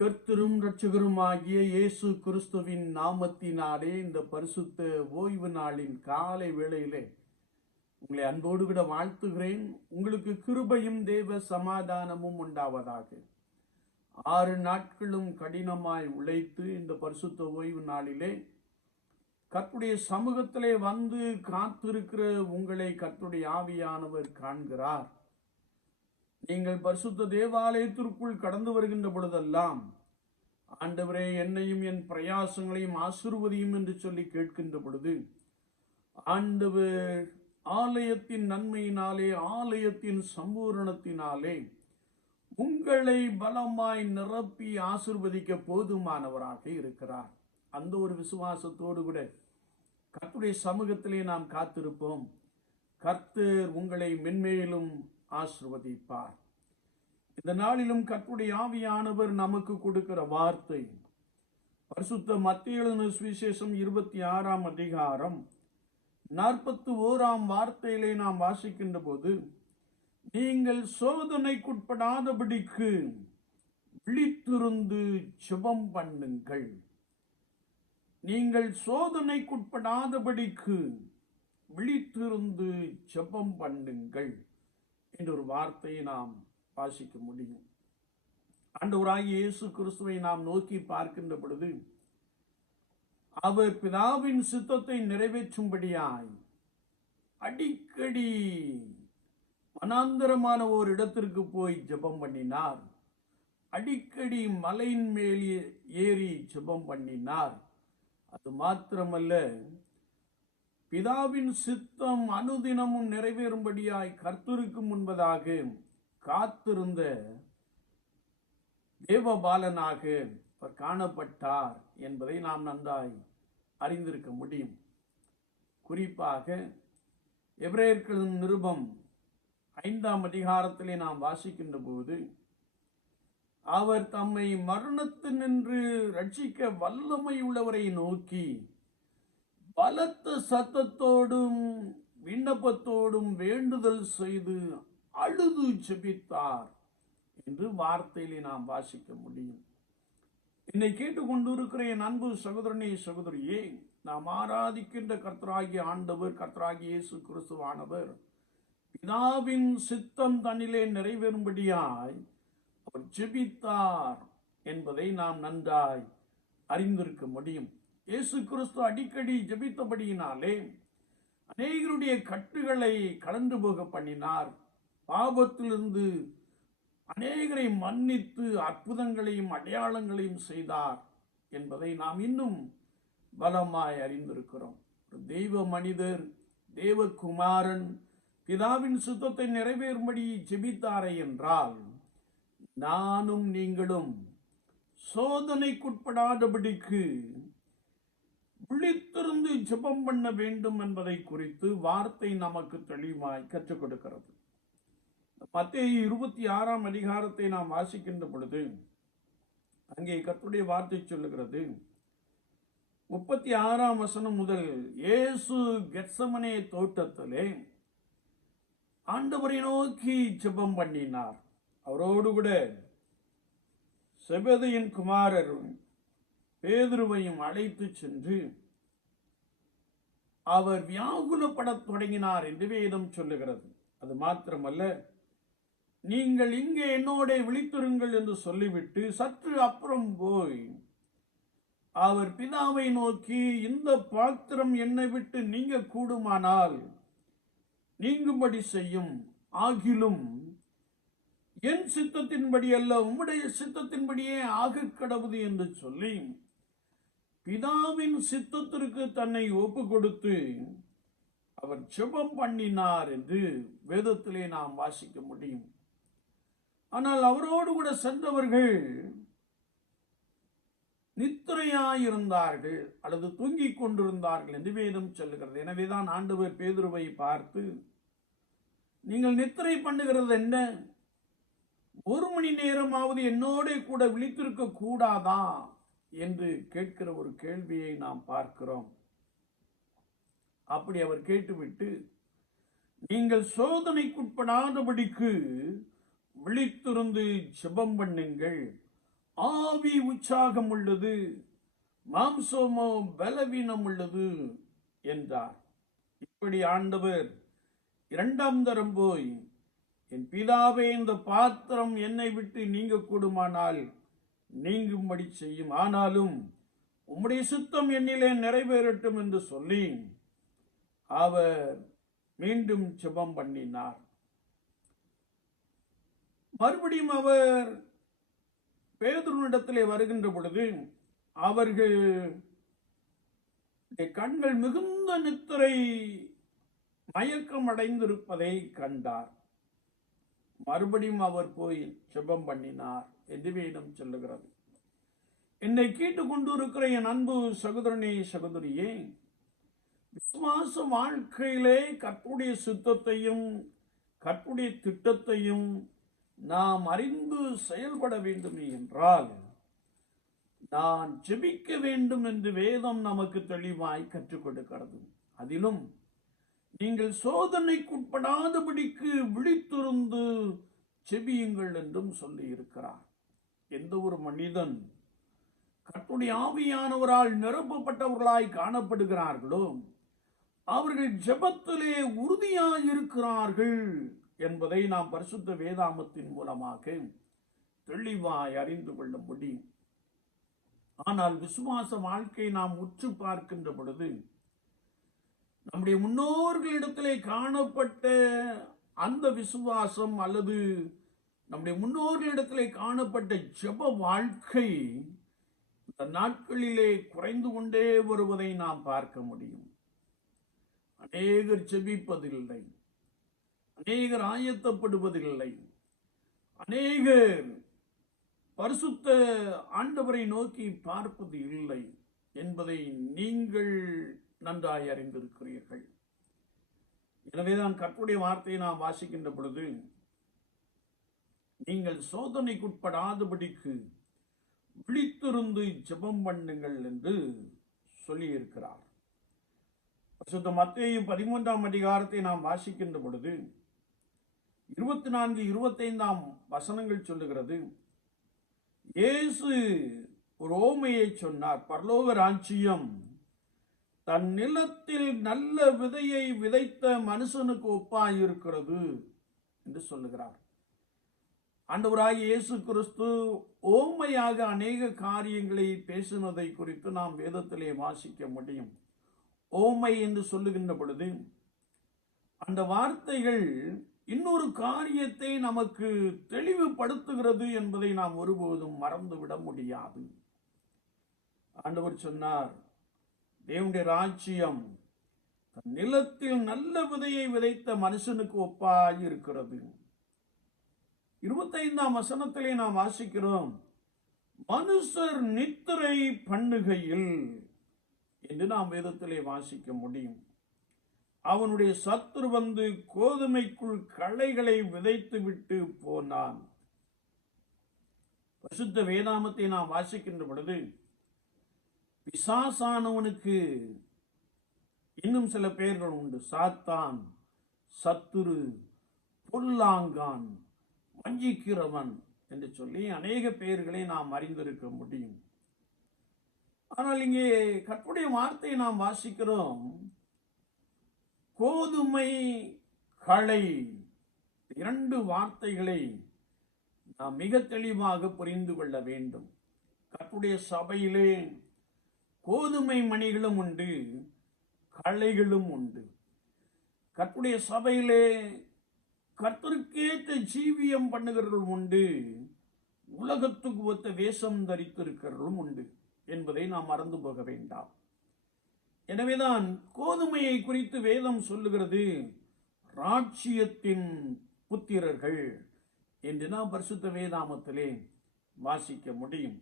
கர்த்தரும் இரட்சகருமாகிய இயேசு கிறிஸ்துவின் நாமத்தினாலே இந்த பரிசுத்த ஓய்வு நாளின் காலை வேளையிலே உங்களை அன்போடு கூட வாழ்த்துகிறேன். உங்களுக்கு கிருபையும் தேவ சமாதானமும் உண்டாவதாக. ஆறு நாட்களும் கடினமாய் உழைத்து இந்த பரிசுத்த ஓய்வு நாளிலே கத்துடைய சமூகத்திலே வந்து காத்திருக்கிற உங்களை கத்துடைய ஆவியானவர் காண்கிறார். நீங்கள் பரிசுத்த தேவாலயத்திற்குள் கடந்து வருகின்ற பொழுதெல்லாம் ஆண்டவரே என்னையும் என் பிரயாசங்களையும் ஆசிர்வதியும் என்று சொல்லி கேட்கின்ற பொழுது ஆண்டவர் ஆலயத்தின் நன்மையினாலே ஆலயத்தின் சம்பூரணத்தினாலே உங்களை பலமாய் நிரப்பி ஆசிர்வதிக்க போதுமானவராக இருக்கிறார். அந்த ஒரு விசுவாசத்தோடு கூட கத்துடைய சமூகத்திலே நாம் காத்திருப்போம். கர்த்தர் உங்களை மென்மேலும் ஆசிர்வதிப்பார். இந்த நாளிலும் கர்த்தருடைய ஆவியானவர் நமக்கு கொடுக்கிற வார்த்தை. பரிசுத்த மத்திய சுவிசேஷம் இருபத்தி ஆறாம் அதிகாரம் நாற்பத்தி ஓராம் வார்த்தையிலே நாம் வாசிக்கின்ற போது நீங்கள் சோதனைக்குட்படாதபடிக்கு விழித்திருந்து ஜெபம் பண்ணுங்கள். நீங்கள் சோதனைக்குட்படாதபடிக்கு விழித்திருந்து ஜெபம் பண்ணுங்கள். என்ற ஒரு வார்த்தையை நாம் வாசிக்க முடியும். ஆண்டவராகிய இயேசு கிறிஸ்துவை நாம் நோக்கி பார்க்கின்ற பொழுது அவர் பிதாவின் சித்தத்தை நிறைவேற்றும்படியாய் அடிக்கடி மனாந்தரமான ஒரு இடத்திற்கு போய் ஜெபம் பண்ணினார். அடிக்கடி மலையின் மேல் ஏறி ஜெபம் பண்ணினார். அது மாத்திரமல்ல பிதாவின் சித்தம் அனுதினமும் நிறைவேறும்படியாய் கர்த்தருக்கு முன்பதாக காத்திருந்த தேவபாலனாக அவர் காணப்பட்டார் என்பதை நாம் நன்றாய் அறிந்திருக்க முடியும். குறிப்பாக எபிரேயர்களின் நிருபம் ஐந்தாம் அதிகாரத்திலே நாம் வாசிக்கின்ற போது அவர் தம்மை மரணத்தினின்று ரட்சிக்க வல்லமை உள்ளவரை நோக்கி பலத்த சத்தத்தோடும் விண்ணப்பத்தோடும் வேண்டுதல் செய்து அழுது ஜெபித்தார் என்று வார்த்தையிலே நாம் வாசிக்க முடியும். என்னை கேட்டுக்கொண்டிருக்கிற என் அன்பு சகோதரனே சகோதரியே நாம் ஆராதிக்கின்ற கர்த்தராகிய ஆண்டவர் கர்த்தராகிய இயேசு கிறிஸ்துவானவர் பிதாவின் சித்தம் தன்னிலே நிறைவேறும்படியாய் அவர் ஜெபித்தார் என்பதை நாம் நன்றாய் அறிந்திருக்க முடியும். இயேசு கிறிஸ்து அடிக்கடி ஜெபித்தபடியினாலே அநேகருடைய கட்டுகளை கலந்து போக பண்ணினார். பாபத்திலிருந்து அநேகரை மன்னித்து அற்புதங்களையும் அடையாளங்களையும் செய்தார் என்பதை நாம் இன்னும் பலமாய் அறிந்திருக்கிறோம். ஒரு தெய்வ மனிதர் தேவகுமாரன் பிதாவின் சுத்தத்தை நிறைவேறும்படி ஜெபித்தாரே என்றால் நானும் நீங்களும் சோதனைக்குட்படாதபடிக்கு விழித்திருந்து ஜெபம் பண்ண வேண்டும் என்பதை குறித்து வார்த்தை நமக்கு தெளிவாய் கற்றுக் கொடுக்கிறது. மத்திய இருபத்தி ஆறாம் அதிகாரத்தை நாம் வாசிக்கின்ற பொழுது அங்கே கத்துடைய வார்த்தை சொல்லுகிறது. முப்பத்தி ஆறாம் வசனம் முதல் இயேசு கெட்சமனே தோட்டத்திலே ஆண்டவரை நோக்கி ஜெபம் பண்ணினார். அவரோடு கூட செபதியின் குமாரரும் பேதுருவையும் அழைத்து சென்று அவர் வியாகுலப்படத் தொடங்கினார் என்று வேதம் சொல்லுகிறது. அது மாத்திரமல்ல நீங்கள் இங்கே என்னோட விழித்திருங்கள் என்று சொல்லிவிட்டு சற்று அப்புறம் போய் அவர் பிதாவை நோக்கி இந்த பாத்திரம் என்னை விட்டு நீங்க கூடுமானால் நீங்கும்படி செய்யும். ஆகிலும் என் சித்தத்தின்படி அல்ல உம்முடைய சித்தத்தின்படியே ஆக கடவுது என்று சொல்லி பிதாவின் சித்தத்திற்கு தன்னை ஒப்பு கொடுத்து அவர் செபம் பண்ணினார் என்று வேதத்திலே நாம் வாசிக்க முடியும். ஆனால் அவரோடு கூட சென்றவர்கள் நித்திரையாயிருந்தார்கள் அல்லது தூங்கிக் கொண்டிருந்தார்கள் என்று வேதம் சொல்லுகிறது. எனவேதான் ஆண்டவர் பேதுருவை பார்த்து நீங்கள் நித்திரை பண்ணுகிறது என்ன? ஒரு மணி நேரமாவது என்னோட கூட விழித்திருக்க கூடாதான் என்று கேட்கிற ஒரு கேள்வியை நாம் பார்க்கிறோம். அப்படி அவர் கேட்டுவிட்டு நீங்கள் சோதனைக்குட்படாதபடிக்கு விழித்திருந்து ஜெபம் பண்ணுங்கள். ஆவி உற்சாகம் உள்ளது மாம்சமோ பலவீனம் உள்ளது என்றார். இப்படி ஆண்டவர் இரண்டாம் தரம் போய் என் பிதாவே இந்த பாத்திரம் என்னை விட்டு நீங்க கூடுமானால் நீங்கும்படி செய்யும். ஆனாலும் உம்முடைய சுத்தம் என்னிலே நிறைவேறட்டும் என்று சொல்லி அவர் மீண்டும் செபம் பண்ணினார். மறுபடியும் அவர் பேதுருனிடத்திலே வருகின்ற பொழுது அவர்கள் கண்கள் மிகுந்த நித்திரை மயக்கம் அடைந்திருப்பதை கண்டார். மறுபடியும் அவர் போய் செபம் பண்ணினார் என்று வேதம் சொல்லுகிறது. என்னை கேட்டுக் கொண்டிருக்கிற என் அன்பு சகோதரனே சகோதரியே விசுவாச வாழ்க்கையிலே கற்புடைய சுத்தத்தையும் கற்புடைய திட்டத்தையும் நாம் அறிந்து செயல்பட வேண்டும் என்றால் நான் ஜெபிக்க வேண்டும் என்று வேதம் நமக்கு தெளிவாய் கற்றுக் கொடுக்கிறது. அதிலும் நீங்கள் சோதனைக்குட்படாதபடிக்கு விழித்திருந்து செபியுங்கள் என்றும் சொல்லி இருக்கிறார் எந்த ஒரு மனிதன் கர்த்தருடைய ஆவியானவரால் நிரப்பப்பட்டவர்களாய் காணப்படுகிறார்களோ அவர்கள் ஜெபத்திலே உறுதியாக இருக்கிறார்கள் என்பதை நாம் பரிசுத்த வேதாமத்தின் மூலமாக தெளிவாய் அறிந்து கொள்ள முடியும். ஆனால் விசுவாச வாழ்க்கை நாம் உற்று பார்க்கின்ற பொழுது நம்முடைய முன்னோர்களிடத்திலே காணப்பட்ட அந்த விசுவாசம் அல்லது நம்முடைய முன்னோர்களிடத்திலே காணப்பட்ட ஜெப வாழ்க்கை இந்த நாட்களிலே குறைந்து கொண்டே வருவதை நாம் பார்க்க முடியும். அநேகர் செபிப்பதில்லை அநேகர் ஆயத்தப்படுவதில்லை. அநேகர் பரிசுத்த ஆண்டவரை நோக்கி பார்ப்பது இல்லை என்பதை நீங்கள் நன்றாய் அறிந்திருக்கிறீர்கள். எனவேதான் கற்புடைய வார்த்தையை நாம் வாசிக்கின்ற பொழுது நீங்கள் சோதனைக்குட்படாதபடிக்கு விழித்திருந்து ஜெபம் பண்ணுங்கள் என்று சொல்லியிருக்கிறார். பரிசுத்த மத்தையும் பதிமூன்றாம் அதிகாரத்தை நாம் வாசிக்கின்ற பொழுது இருபத்தி நான்கு இருபத்தைந்தாம் வசனங்கள் சொல்லுகிறது. இயேசு ஒரு சொன்னார் பரலோக ராஜ்யம் தன் நிலத்தில் நல்ல விதையை விதைத்த மனுஷனுக்கு ஒப்பாயிருக்கிறது என்று சொல்லுகிறார். ஆண்டவராய் இயேசு கிறிஸ்து ஓமையாக அநேக காரியங்களை பேசினதை குறித்து நாம் வேதத்திலே வாசிக்க முடியும். ஓமை என்று சொல்லுகின்ற பொழுது அந்த வார்த்தைகள் இன்னொரு காரியத்தை நமக்கு தெளிவுபடுத்துகிறது என்பதை நாம் ஒருபோதும் மறந்துவிட முடியாது. ஆண்டவர் சொன்னார் தேவனுடைய ராஜ்யம் நிலத்தில் நல்ல விதையை விதைத்த மனுஷனுக்கு ஒப்பாக இருக்கிறது இருபத்தைந்தாம் வசனத்திலே நாம் வாசிக்கிறோம் மனுஷர் நித்திரை பண்ணுகையில் என்று நாம் வேதத்திலே வாசிக்க முடியும். அவனுடைய சத்துரு வந்து கோதுமைக்குள் களைகளை விதைத்து விட்டு போனான். பசுத்த வேதாமத்தை நாம் வாசிக்கின்ற பொழுது பிசாசானவனுக்கு இன்னும் சில பெயர்கள் உண்டு. சாத்தான் சத்துரு பொல்லாங்கான் வஞ்சிக்கிறவன் என்று சொல்லி அநேக பெயர்களை நாம் அறிந்திருக்க முடியும். ஆனால் இங்கே கற்புடைய வார்த்தையை நாம் வாசிக்கிறோம். கோதுமை களை இரண்டு வார்த்தைகளை நாம் மிக தெளிவாக புரிந்து கொள்ள வேண்டும். கற்புடைய சபையிலே கோதுமை மணிகளும் உண்டு களைகளும் உண்டு. கற்புடைய சபையிலே கர்த்தருக்கேற்ற ஜீவியம் பண்ணுகிறவர்களும் உண்டு உலகத்துக்கு ஒத்த வேஷம் தரித்திருக்கிறவர்களும் உண்டு என்பதை நாம் மறந்து போக வேண்டாம். எனவேதான் கோதுமையை குறித்து வேதம் சொல்லுகிறது ராட்சியத்தின் புத்திரர்கள் என்று நாம் பரிசுத்த வேதாமத்திலே வாசிக்க முடியும்.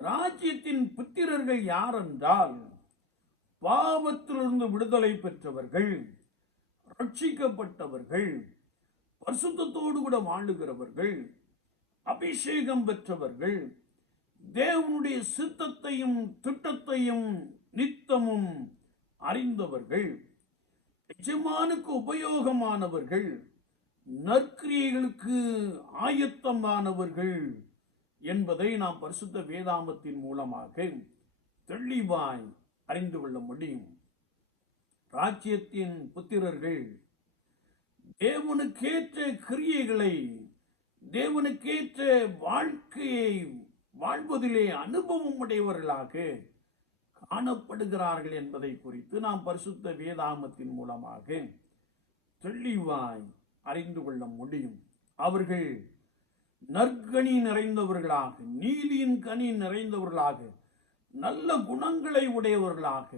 ராஜ்யத்தின் புத்திரர்கள் யார் என்றால் பாவத்திலிருந்து விடுதலை பெற்றவர்கள் ரட்சிக்கப்பட்டவர்கள் பரிசுத்தத்தோடு கூட வாழுகிறவர்கள் அபிஷேகம் பெற்றவர்கள் தேவனுடைய சித்தத்தையும் திட்டத்தையும் நித்தமும் அறிந்தவர்கள் எஜமானுக்கு உபயோகமானவர்கள் நற்கிரியைகளுக்கு ஆயத்தமானவர்கள் என்பதை நாம் பரிசுத்த வேதாமத்தின் மூலமாக தெளிவாய் அறிந்து கொள்ள முடியும். ராஜ்யத்தின் புத்திரர்கள் தேவனுக்கேற்ற கிரியைகளை தேவனுக்கேற்ற வாழ்க்கையை வாழ்வதிலே அனுபவம் உடையவர்களாக காணப்படுகிறார்கள் என்பதை குறித்து நாம் பரிசுத்த வேதாமத்தின் மூலமாக தெளிவாய் அறிந்து கொள்ள முடியும். அவர்கள் நற்கனி நிறைந்தவர்களாக நீதியின் கனி நிறைந்தவர்களாக நல்ல குணங்களை உடையவர்களாக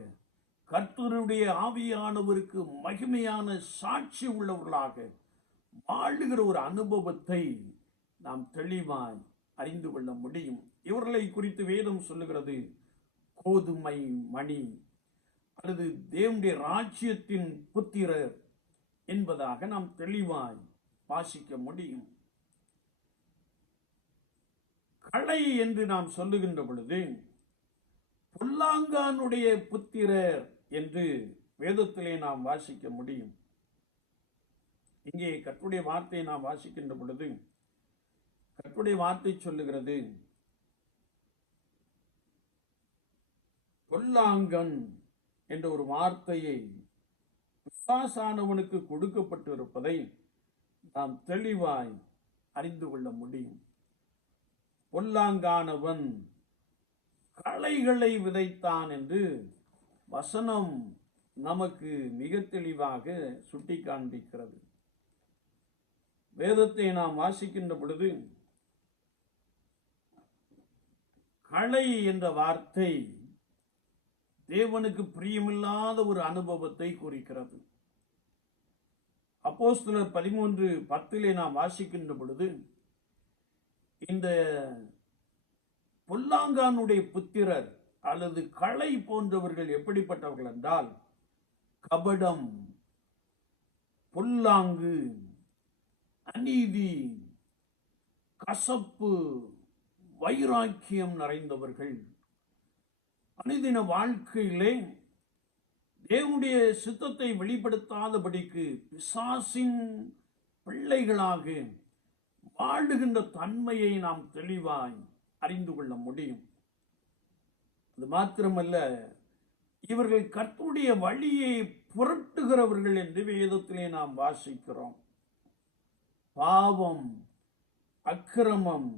கர்த்தருடைய ஆவியானவருக்கு மகிமையான சாட்சி உள்ளவர்களாக வாழுகிற ஒரு அனுபவத்தை நாம் தெளிவாய் அறிந்து கொள்ள முடியும். இவர்களை குறித்து வேதம் சொல்லுகிறது கோதுமை மணி. அல்லது தேவனுடைய ராஜ்யத்தின் புத்திரர் என்பதாக நாம் தெளிவாய் வாசிக்க முடியும். கலை என்று நாம் சொல்லுகின்ற பொழுது பொல்லாங்கானுடைய புத்திரர் என்று வேதத்திலே நாம் வாசிக்க முடியும். இங்கே கற்றுடைய வார்த்தையை நாம் வாசிக்கின்ற பொழுது கற்றுடைய வார்த்தை சொல்லுகிறது பொல்லாங்கன் என்ற ஒரு வார்த்தையை பிசாசானவனுக்கு கொடுக்கப்பட்டிருப்பதை நாம் தெளிவாய் அறிந்து கொள்ள முடியும். பொல்லாங்கானவன். களைகளை விதைத்தான் என்று வசனம் நமக்கு மிக தெளிவாக சுட்டி காண்பிக்கிறது வேதத்தை நாம் வாசிக்கின்ற பொழுது களை என்ற வார்த்தை தேவனுக்கு பிரியமில்லாத ஒரு அனுபவத்தை குறிக்கிறது. அப்போஸ்தலர் பதிமூன்று பத்திலே நாம் வாசிக்கின்ற பொழுது இந்த பொல்லாங்கானுடைய புத்திரர் அல்லது களை போன்றவர்கள் எப்படிப்பட்டவர்கள் என்றால் கபடம் பொல்லாங்கு அநீதி கசப்பு வைராக்கியம் நிறைந்தவர்கள். அனுதின வாழ்க்கையிலே தேவனுடைய சித்தத்தை வெளிப்படுத்தாதபடிக்கு பிசாசின் பிள்ளைகளாக வாழுகின்ற தன்மையை நாம் தெளிவாய் அறிந்து கொள்ள முடியும். அது மாத்திரமல்ல இவர்கள் கர்த்தருடைய வழியை புரட்டுகிறவர்கள் என்று வேதத்திலே நாம் வாசிக்கிறோம். பாவம் அக்கிரமம்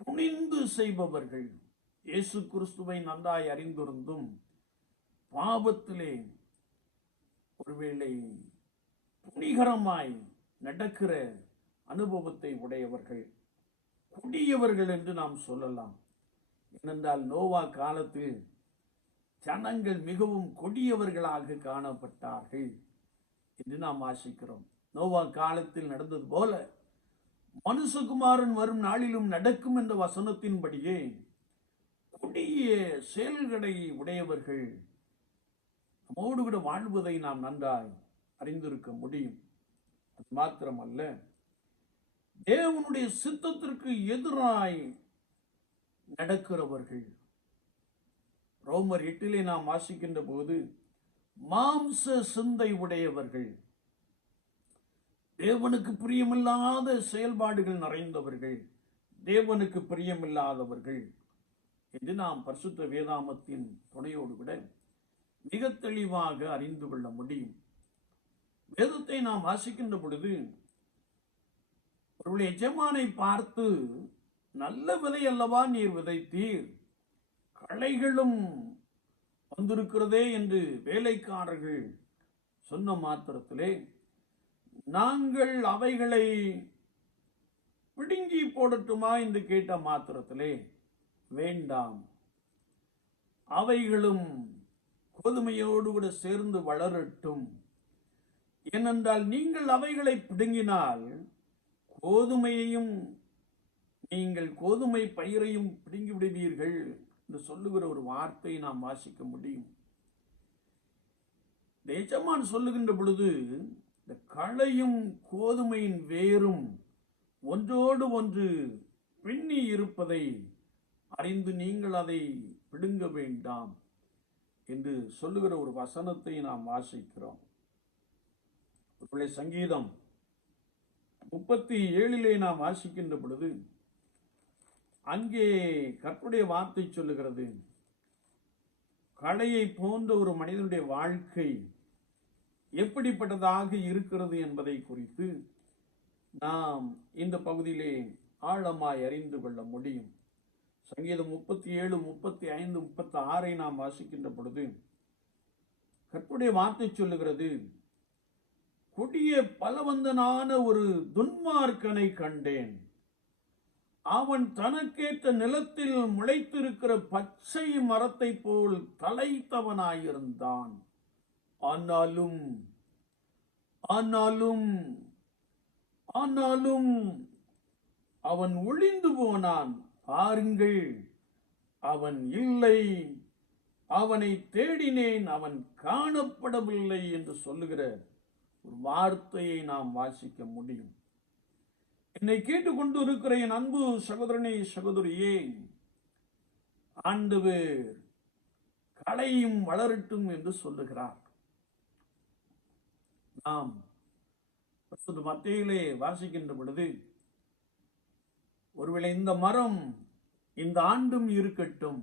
துணிந்து செய்பவர்கள் இயேசு கிறிஸ்துவை நன்றாய் அறிந்திருந்தும் பாவத்திலே ஒருவேளை துணிகரமாய் நடக்கிற அனுபவத்தை உடையவர்கள் கொடியவர்கள் என்று நாம் சொல்லலாம். ஏனென்றால் நோவா காலத்தில் ஜனங்கள் மிகவும் கொடியவர்களாக காணப்பட்டார்கள் என்று நாம் வாசிக்கிறோம் நோவா காலத்தில் நடந்தது போல மனுஷகுமாரன் வரும் நாளிலும் நடக்கும் என்ற வசனத்தின்படியே கொடிய செயல்களை உடையவர்கள் நம்மோடு கூட வாழ்வதை நாம் நன்றாய் அறிந்திருக்க முடியும். அது மாத்திரமல்ல தேவனுடைய சித்தத்திற்கு எதிராய் நடக்கிறவர்கள். ரோமர் எட்டிலே நாம் வாசிக்கின்ற போது மாம்ச சிந்தை உடையவர்கள். தேவனுக்கு பிரியமில்லாத செயல்பாடுகள் நிறைந்தவர்கள். தேவனுக்கு பிரியமில்லாதவர்கள் என்று நாம் பரிசுத்த வேதாமத்தின் துணையோடு கூட மிக தெளிவாக அறிந்து கொள்ள முடியும். வேதத்தை நாம் வாசிக்கின்ற பொழுது அவருடைய எஜமானை பார்த்து நல்ல விதை அல்லவா நீர் விதைத்தீர்? களைகளும் வந்திருக்கிறதே என்று வேலைக்காரர்கள் சொன்ன மாத்திரத்திலே நாங்கள் அவைகளை பிடுங்கி போடட்டுமா? என்று கேட்ட மாத்திரத்திலே வேண்டாம். அவைகளும் கோதுமையோடு கூட சேர்ந்து வளரட்டும். ஏனென்றால் நீங்கள் அவைகளை பிடுங்கினால் கோதுமையையும் நீங்கள் கோதுமை பயிரையும் பிடுங்கி விடுவீர்கள் என்று சொல்லுகிற ஒரு வார்த்தையை நாம் வாசிக்க முடியும். தேஜமான் சொல்லுகின்ற பொழுது இந்த களையும் கோதுமையின் வேரும் ஒன்றோடு ஒன்று பின்னி இருப்பதை அறிந்து நீங்கள் அதை பிடுங்க வேண்டாம் என்று சொல்லுகிற ஒரு வசனத்தை நாம் வாசிக்கிறோம். ஒருவேளை சங்கீதம் முப்பத்தி ஏழிலே நாம் வாசிக்கின்ற பொழுது அங்கே கற்புடைய வார்த்தை சொல்லுகிறது கலையை போன்ற ஒரு மனிதனுடைய வாழ்க்கை எப்படிப்பட்டதாக இருக்கிறது என்பதை குறித்து நாம் இந்த பகுதியிலே ஆழமாய் அறிந்து கொள்ள முடியும். சங்கீதம் முப்பத்தி ஏழு முப்பத்தி ஐந்து முப்பத்தி ஆறை நாம் வாசிக்கின்ற பொழுது கற்புடைய வார்த்தை சொல்லுகிறது கொடிய பலவந்தனான ஒரு துன்மார்க்கனை கண்டேன். அவன் தனக்கேற்ற நிலத்தில் முளைத்திருக்கிற பச்சை மரத்தை போல் தலைத்தவனாயிருந்தான். ஆனாலும் ஆனாலும் ஆனாலும் அவன் ஒளிந்து போனான். பாருங்கள் அவன் இல்லை. அவனை தேடினேன் அவன் காணப்படவில்லை என்று சொல்லுகிற ஒரு வார்த்தையை நாம் வாசிக்க முடியும். என்னை கேட்டுக்கொண்டு இருக்கிற என் அன்பு சகோதரனை சகோதரியே ஆண்டவர் கலையும் வளரட்டும் என்று சொல்லுகிறார். நாம் மத்தியிலே வாசிக்கின்ற பொழுது ஒருவேளை இந்த மரம் இந்த ஆண்டும் இருக்கட்டும்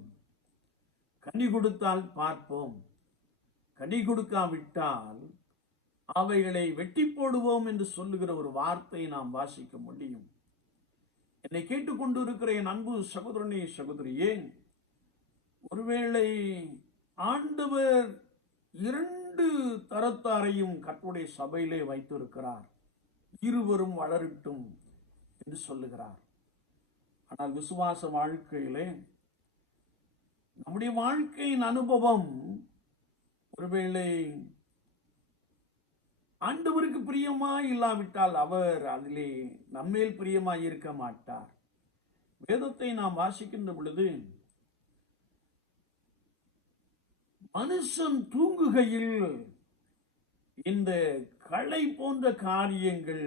கனி கொடுத்தால் பார்ப்போம். கனி கொடுக்காவிட்டால் அவைகளை வெட்டி போடுவோம் என்று சொல்லுகிற ஒரு வார்த்தையை நாம் வாசிக்க முடியும். என்னை கேட்டுக்கொண்டு இருக்கிற என் அன்பு சகோதரனே சகோதரியே ஒருவேளை ஆண்டவர் இரண்டு தரத்தாரையும் கற்புடைய சபையிலே வைத்திருக்கிறார். இருவரும் வளரட்டும் என்று சொல்லுகிறார். ஆனால் விசுவாச வாழ்க்கையிலே நம்முடைய வாழ்க்கையின் அனுபவம் ஒருவேளை ஆண்டவருக்கு பிரியமா இல்லாவிட்டால் அவர் அதிலே நம்மேல் பிரியமாய் இருக்க மாட்டார். வேதத்தை நாம் வாசிக்கின்ற பொழுது மனுஷன் தூங்குகையில் இந்த களை போன்ற காரியங்கள்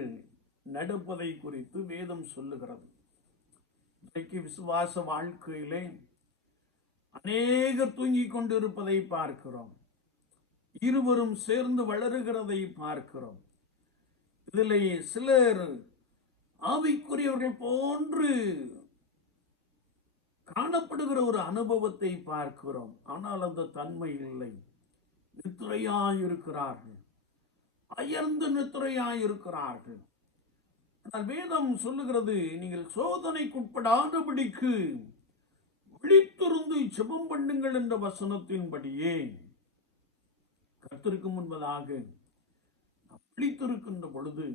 நடப்பதை குறித்து வேதம் சொல்லுகிறது. இன்றைக்கு விசுவாச வாழ்க்கையிலே அநேகர் தூங்கிக் கொண்டிருப்பதை பார்க்கிறோம். இருவரும் சேர்ந்து வளருகிறதை பார்க்கிறோம். இதில் சிலர் ஆவிக்குரியவர்கள் போன்று காணப்படுகிற ஒரு அனுபவத்தை பார்க்கிறோம். ஆனால் அந்த தன்மை இல்லை. நித்துறையாயிருக்கிறார்கள் அயர்ந்து நித்துறையாயிருக்கிறார்கள் ஆனால் வேதம் சொல்லுகிறது நீங்கள் சோதனைக்குட்படாதபடிக்கு விழித்துருந்து ஜெபம் பண்ணுங்கள் என்ற வசனத்தின்படியே கத்திருக்கும் முன்பதாக நாம் விழித்திருக்கின்ற பொழுது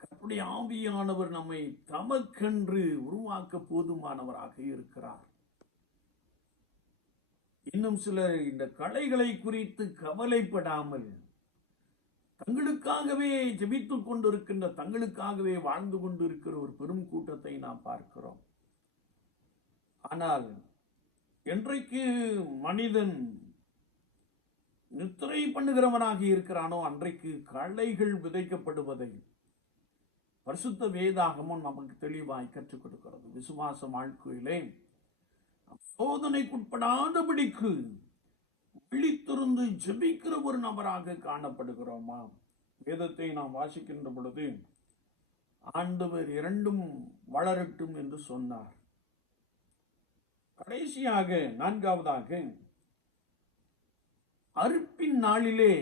கற்புடைய ஆவியானவர் நம்மை தமக்கென்று உருவாக்க போதுமானவராக இருக்கிறார். இன்னும் சிலர் இந்த கலைகளை குறித்து கவலைப்படாமல் தங்களுக்காகவே ஜெபித்துக் கொண்டிருக்கின்ற தங்களுக்காகவே வாழ்ந்து கொண்டிருக்கிற ஒரு பெரும் கூட்டத்தை நாம் பார்க்கிறோம். ஆனால் என்றைக்கு மனிதன் நித்திரை பண்ணுகிறவனாக இருக்கிறானோ அன்றைக்கு களைகள் விதைக்கப்படுவதை பரிசுத்த வேதாகமும் நமக்கு தெளிவாய் கற்றுக் கொடுக்கிறது. விசுவாச வாழ்க்கையிலே சோதனைக்குட்படாதபடிக்கு விழித்திருந்து ஜெபிக்கிற ஒரு நபராக காணப்படுகிறோமா? வேதத்தை நாம் வாசிக்கின்ற பொழுது ஆண்டவர் இரண்டும் வளரட்டும் என்று சொன்னார். கடைசியாக நான்காவதாக அறுப்பின் நாளிலே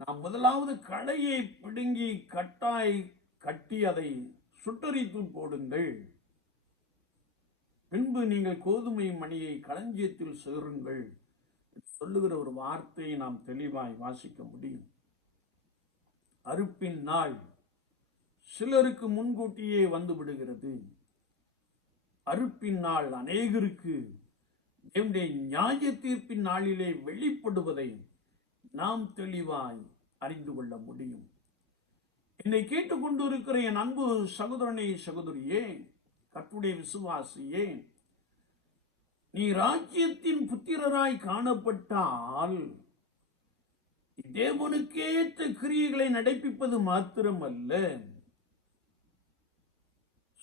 நாம் முதலாவது கடையை பிடுங்கி கட்டாய் கட்டி அதை சுட்டரித்து போடுங்கள். பின்பு நீங்கள் கோதுமை மணியை களஞ்சியத்தில் சேருங்கள் சொல்லுகிற ஒரு வார்த்தையை நாம் தெளிவாய் வாசிக்க முடியும். அறுப்பின் நாள் சிலருக்கு முன்கூட்டியே வந்து விடுகிறது. அறுப்பின் நாள் அநேகருக்கு தேவனுடைய நியாய தீர்ப்பின் நாளிலே வெளிப்படுவதை நாம் தெளிவாய் அறிந்து கொள்ள முடியும். என்னை கேட்டுக்கொண்டு இருக்கிற என் அன்பு சகோதரனே சகோதரியே கற்றுடைய விசுவாசியே நீ ராஜ்யத்தின் புத்திரராய் காணப்பட்டால் தேவனுக்கேற்ற கிரியைகளை நடைப்பிப்பது மாத்திரமல்ல.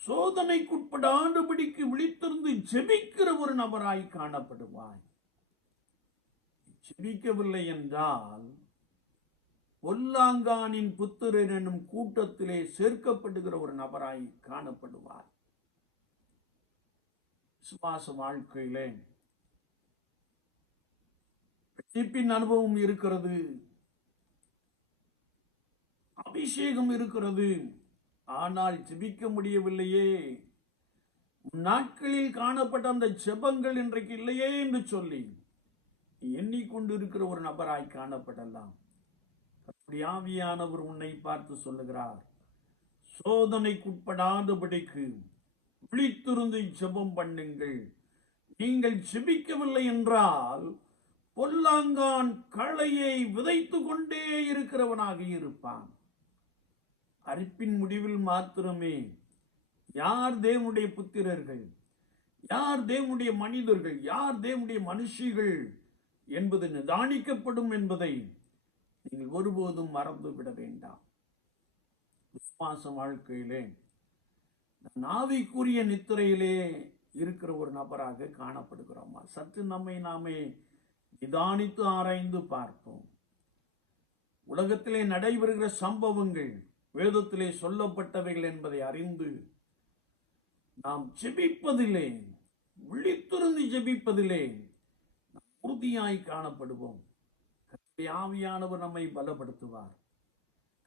சோதனைக்குட்பட ஆண்டுபடிக்கு விழித்திருந்து ஜெபிக்கிற ஒரு நபராய் காணப்படுவாய். ஜெபிக்கவில்லை என்றால் ஒல்லாங்கானின் புத்திரர் என்னும் கூட்டத்திலே சேர்க்கப்படுகிற ஒரு நபராய் காணப்படுவார் விசுவாச வாழ்க்கையிலே ரட்சிப்பின் அனுபவம் இருக்கிறது அபிஷேகம் இருக்கிறது ஆனால் ஜெபிக்க முடியவில்லையே. நாட்களில் காணப்பட்ட அந்த ஜெபங்கள் இன்றைக்கு இல்லையே என்று சொல்லி எண்ணிக்கொண்டிருக்கிற ஒரு நபராய் காணப்படலாம். அப்படி ஆவியானவர் உன்னை பார்த்து சொல்லுகிறார் சோதனைக்குட்படாதபடிக்கு விழித்திருந்து ஜெபம் பண்ணுங்கள். நீங்கள் ஜெபிக்கவில்லை என்றால் பொல்லாங்கான் களையை விதைத்து கொண்டே இருக்கிறவனாக இருப்பான். அறிப்பின் முடிவில் மாத்திரமே. யார் தேவனுடைய புத்திரர்கள்? யார் தேவனுடைய மனிதர்கள்? யார் தேவனுடைய மனுஷிகள் என்பது நிதானிக்கப்படும் என்பதை நீங்கள் ஒருபோதும் மறந்து விட வேண்டாம். விசுவாச வாழ்க்கையிலே நாவிக்குரிய நித்திரையிலே இருக்கிற ஒரு நபராக காணப்படுகிறோமா? சற்று நம்மை நாமே நிதானித்து ஆராய்ந்து பார்ப்போம். உலகத்திலே நடைபெறுகிற சம்பவங்கள் வேதத்திலே சொல்லப்பட்டவைகள் என்பதை அறிந்து நாம் ஜெபிப்பதிலே விழித்திருந்து ஜெபிப்பதிலே உறுதியாய் காணப்படுவோம். கர்த்தருடைய ஆவியானவர் நம்மை பலப்படுத்துவார்.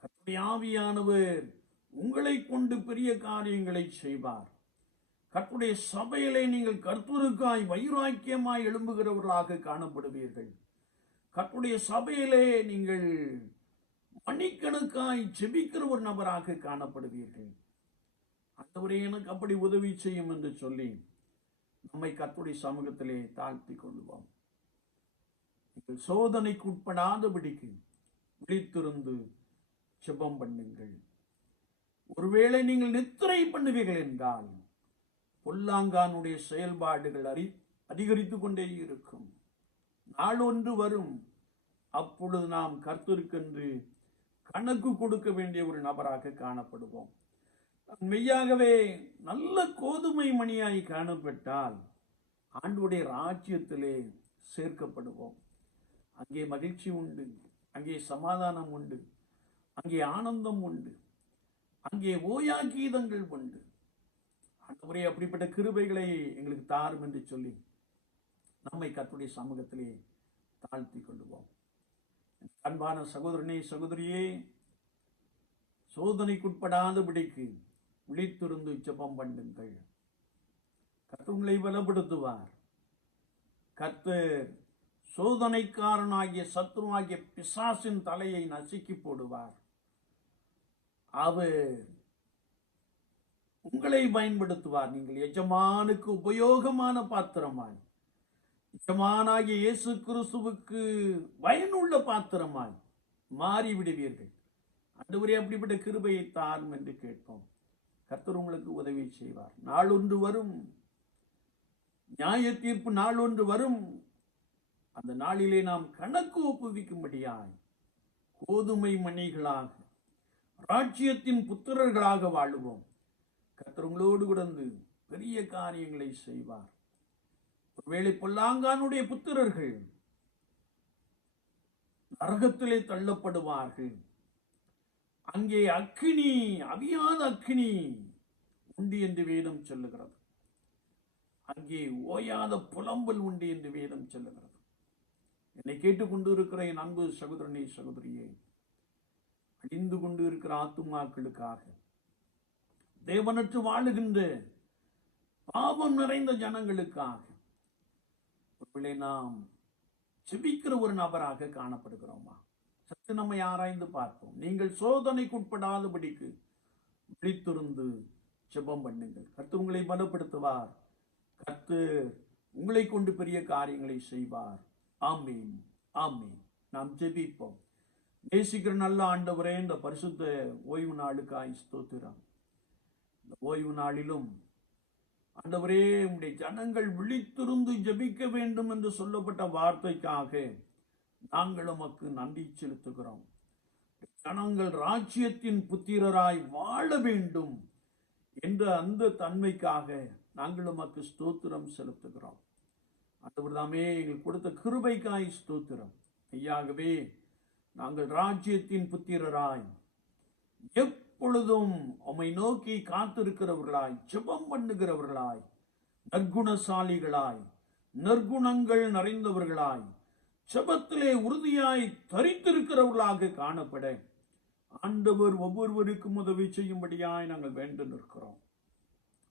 கர்த்தருடைய ஆவியானவர் உங்களை கொண்டு பெரிய காரியங்களை செய்வார். கற்புடைய சபையிலே நீங்கள் கர்த்தருக்காய் வைராக்கியமாய் எழும்புகிறவர்களாக காணப்படுவீர்கள். கற்புடைய சபையிலே நீங்கள் மணிக்கணக்காய் ஜெபிக்கிற ஒரு நபராக காணப்படுவீர்கள். அந்தவரே எனக்கு அப்படி உதவி செய்யும் என்று சொல்லி நம்மை கத்துடைய சமூகத்திலே தாழ்த்தி கொள்வோம் நீங்கள் சோதனைக்கு உட்படாதபடிக்கு விழித்திருந்து ஜெபம் பண்ணுங்கள். ஒருவேளை நீங்கள் நித்திரை பண்ணுவீர்கள் என்றால் பொல்லாங்கானுடைய செயல்பாடுகள் அறி அதிகரித்து கொண்டே இருக்கும். நாளொன்று வரும். அப்பொழுது நாம் கர்த்தருக்கென்று கணக்கு கொடுக்க வேண்டிய ஒரு நபராக காணப்படுவோம். மெய்யாகவே நல்ல கோதுமை மணியாய் காணப்பட்டால் ஆண்டுடைய ராஜ்யத்திலே சேர்க்கப்படுவோம். அங்கே மகிழ்ச்சி உண்டு அங்கே சமாதானம் உண்டு அங்கே ஆனந்தம் உண்டு அங்கே ஓயா கீதங்கள் உண்டு. ஆண்டவரே அப்படிப்பட்ட கிருபைகளை எங்களுக்கு தாரும் என்று சொல்லி நம்மை கத்துடைய சமூகத்திலே தாழ்த்தி கொள்ளுவோம். அன்பான சகோதரனே சகோதரியே சோதனைக்குட்படாதபடிக்கு விழித்திருந்து ஜெபம் பண்ணுங்கள். கர்த்தர் உங்களை பலப்படுத்துவார். கர்த்தர் சோதனைக்காரனாகிய சத்ருவாகிய பிசாசின் தலையை நசுக்கி போடுவார். அவர் உங்களை பயன்படுத்துவார். நீங்கள் எஜமானுக்கு உபயோகமான பாத்திரமாய் எஜமானாகிய இயேசு கிறிஸ்துவுக்கு பயனுள்ள பாத்திரமாய் மாறிவிடுவீர்கள். அதுவரை அப்படிப்பட்ட கிருபையை தாரும் என்று கேட்போம். கர்த்தர் உங்களுக்கு உதவி செய்வார். நாளொன்று வரும். நியாய தீர்ப்பு நாளொன்று வரும். அந்த நாளிலே நாம் கணக்கு ஒப்புவிக்கும்படியாய் கோதுமை மணிகளாக ராஜ்யத்தின் புத்திரர்களாக வாழுவோம். கர்த்தர் உங்களோடு கிடந்து பெரிய காரியங்களை செய்வார். ஒருவேளை பொல்லாங்கானுடைய புத்திரர்கள் நரகத்திலே தள்ளப்படுவார்கள். அங்கே அக்கினி அவியாத அக்கினி உண்டு என்று வேதம் சொல்லுகிறது. அங்கே ஓயாத புலம்பல் உண்டு என்று வேதம் சொல்லுகிறது. என்னை கேட்டுக்கொண்டு இருக்கிற என் அன்பு சகோதரனே சகோதரியே. அழிந்து கொண்டு இருக்கிற ஆத்துமாக்களுக்காக. தேவனற்று வாழுகின்ற பாவம் நிறைந்த ஜனங்களுக்காக. பிள்ளை நாம் செபிக்கிற ஒரு நபராக காணப்படுகிறோமா? சற்று நம்மை ஆராய்ந்து பார்ப்போம். நீங்கள் சோதனைக்குட்படாதபடிக்கு விழித்திருந்து ஜெபம் பண்ணுங்கள். கத்து உங்களை பலப்படுத்துவார். கத்து உங்களை கொண்டு பெரிய காரியங்களை செய்வார். ஆமீன். ஆமீன். நாம் ஜெபிப்போம். நேசிக்கிற நல்ல ஆண்டவரே இந்த பரிசுத்த ஓய்வு நாளுக்காய் ஸ்தோத்திரம். இந்த ஓய்வு நாளிலும் ஆண்டவரே உடைய ஜனங்கள் விழித்திருந்து ஜெபிக்க வேண்டும் என்று சொல்லப்பட்ட வார்த்தைக்காக நாங்கள் உமக்கு நன்றி செலுத்துகிறோம். ஜனங்கள் ராஜ்யத்தின் புத்திரராய் வாழ வேண்டும் என்ற அந்த தன்மைக்காக நாங்கள் உமக்கு ஸ்தோத்திரம் செலுத்துகிறோம். ஆண்டவர் தாமே எங்களுக்கு கொடுத்த கிருபைக்காய் ஸ்தோத்திரம். ஐயாகவே நாங்கள் ராஜ்யத்தின் புத்திரராய் எப் எப்பொழுதும் உம்மை நோக்கி காத்திருக்கிறவர்களாய் ஜெபம் பண்ணுகிறவர்களாய் நற்குணசாலிகளாய் நற்குணங்கள் நிறைந்தவர்களாய் செபத்திலே உறுதியாய் தரித்திருக்கிறவர்களாக காணப்பட. ஆண்டவர் ஒவ்வொருவருக்கும் உதவி செய்யும்படியாய் நாங்கள் வேண்டு நிற்கிறோம்.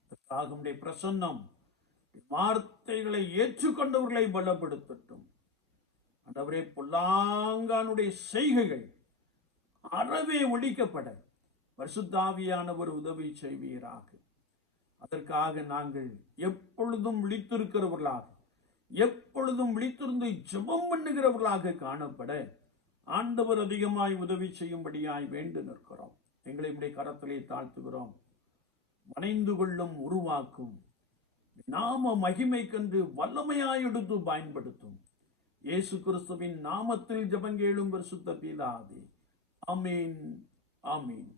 அதற்காக பிரசன்னம் வார்த்தைகளை ஏற்றுக்கொண்டவர்களை பலப்படுத்தட்டும். ஆண்டவரே பொல்லாங்கானுடைய செய்கைகள் அறவே ஒழிக்கப்பட. பரிசுத்தாவியானவர் உதவி செய்வீராக. அதற்காக நாங்கள் எப்பொழுதும் விழித்திருக்கிறவர்களாக எப்பொழுதும் விழித்திருந்து ஜெபம் பண்ணுகிறவர்களாக காணப்பட ஆண்டவர் அதிகமாய் உதவி செய்யும்படியாய் வேண்டு நிற்கிறோம். எங்களை இப்படி கரத்திலே தாழ்த்துகிறோம். வணைந்து கொள்ளும் உருவாக்கும் நாம மகிமை வல்லமையாய் எடுத்து பயன்படுத்தும். இயேசு கிறிஸ்துவின் நாமத்தில் ஜபங்கேளும் பரிசுத்த பீதாவே. அமீன் ஆமீன்.